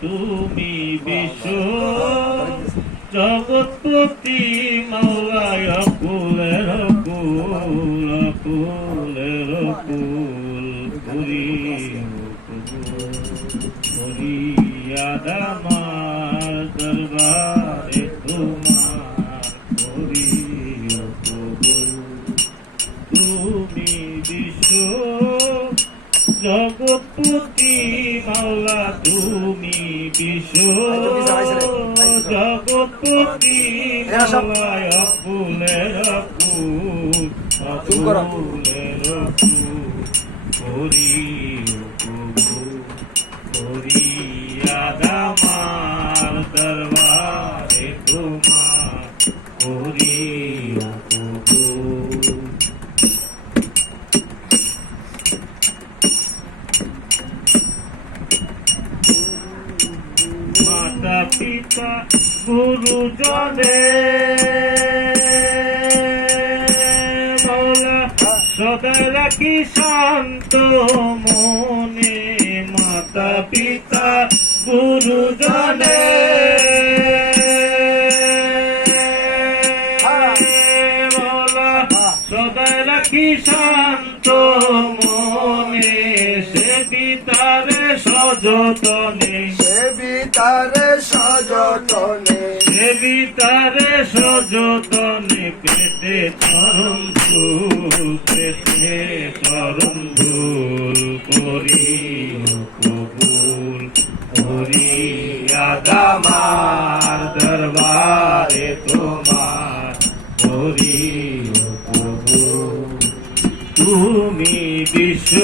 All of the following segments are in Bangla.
তুমি বিশ্ব জগৎপতি মাওলায় কুলের কুল কুলের কুল আমার দরবারে তোমার তুমি বিশ্ব জগৎপতি মাওলা তুমি বিশ্ব জগৎপতি মাওলায় ফুলের ফুল ফুলের ফুল হরি আদামার দরবারে তোমার হরি মাতা পিতা গুরুজনে মৌলা সদা রাখি শান্ত মনে মাতা পিতা গুরুজনে মৌলা সদা রাখি শান্ত মনে সে পিতারে সযতনে তারে সযতনে দেবিতারে সযতনে পেতে চরণ ধূল পেতে চরণ ধূল করি কবুল করি আদামার দরবারে তোমার করি কবুল তুমি বিশ্ব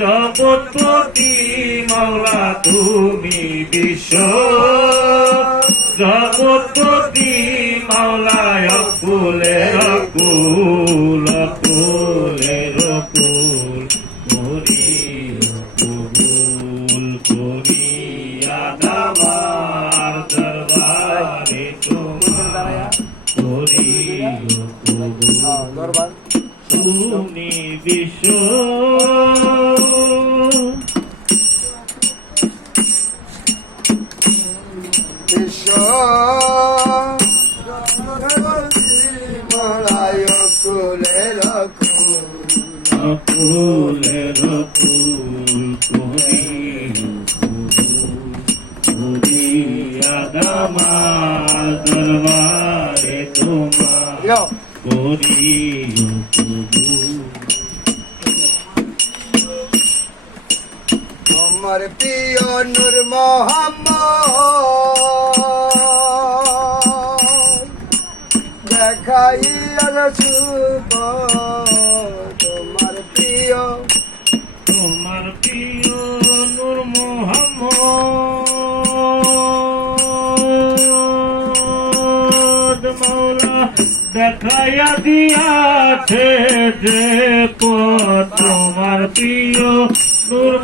জগৎপতি মাওলা তুমি বিশ্ব জগৎপতি মাওলায় কুলের কুল কুলের কুল করি কবুল করি আদামার দরবারে তোমার করি কবুল তুমি বিশ্ব ফুলের ফুল করি আদামার দরবারে তোমার করি আমার প্রিয় নূর মোহাম্মদ দেখাইয়া শুভ তোমার প্রিয় নূর মোহাম্মদ মৌলা দেখাইয়া দিয়াছে যে পথ তোমার প্রিয় নূর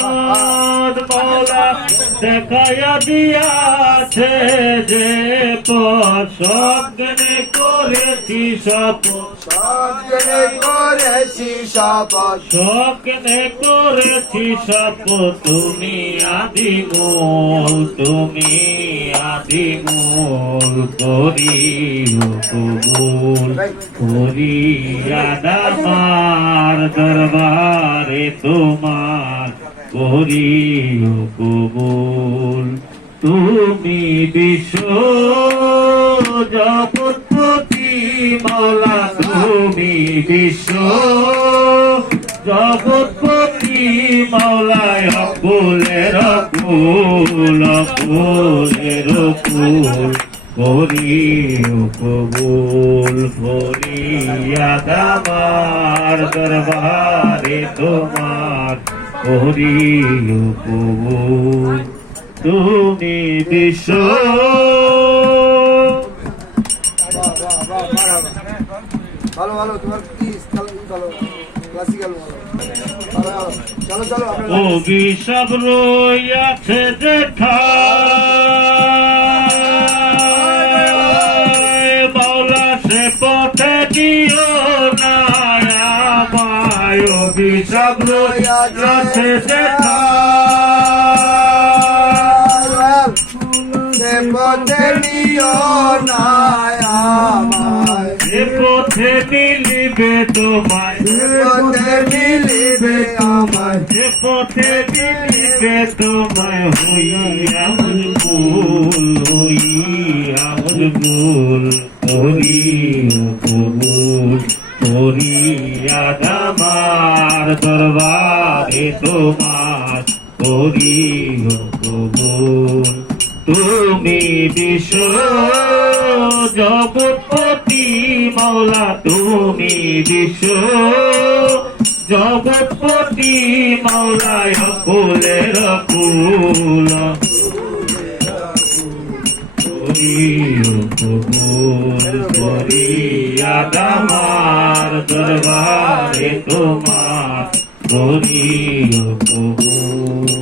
মোহাম্মদ মৌলা দেখাইয়া দিয়াছে যে পথ সজ্ঞানে করেছি শপথ সজ্ঞানে করেছি শপথ সজ্ঞানে করেছি শপথ তুমি আদিমূল করি কবুল করি আদামার দরবারে তোমার করি কবুল তুমি বিশ্ব জগৎপতি মাওলা তুমি বিশ্ব জগৎপতি মাওলায় কুলের কুল কুলের কুল করি কবুল করি আদামার দরবারে তোমার করি কবুল তুমি বিশ্ব ভালো ভালো তোমার কি ভালো ক্লাসিক্যাল ভালো চলো চলো অভিশাপ রইয়াছে দেখা মাওলা সে পথে দিও না আমার তোমায় অভিশাপ রয়েছে দেখা পথে নিও না আমায় এ পথে মিলিবে তোমায় পথে মিলিবে আমায় এ পথে মিলিবে তোমায় হইয়া ভুল হইয়া ভুল করিও কবুল করিয়া আমার দরবারে তোমার করিও কবুল তুমি বিশ্ব জগৎপতি মাওলা তুমি বিশ্ব জগৎপতি মাওলায় ফুলের ফুল করিও কবুল করিয়া আমার দরবারে তোমার করিও কবুল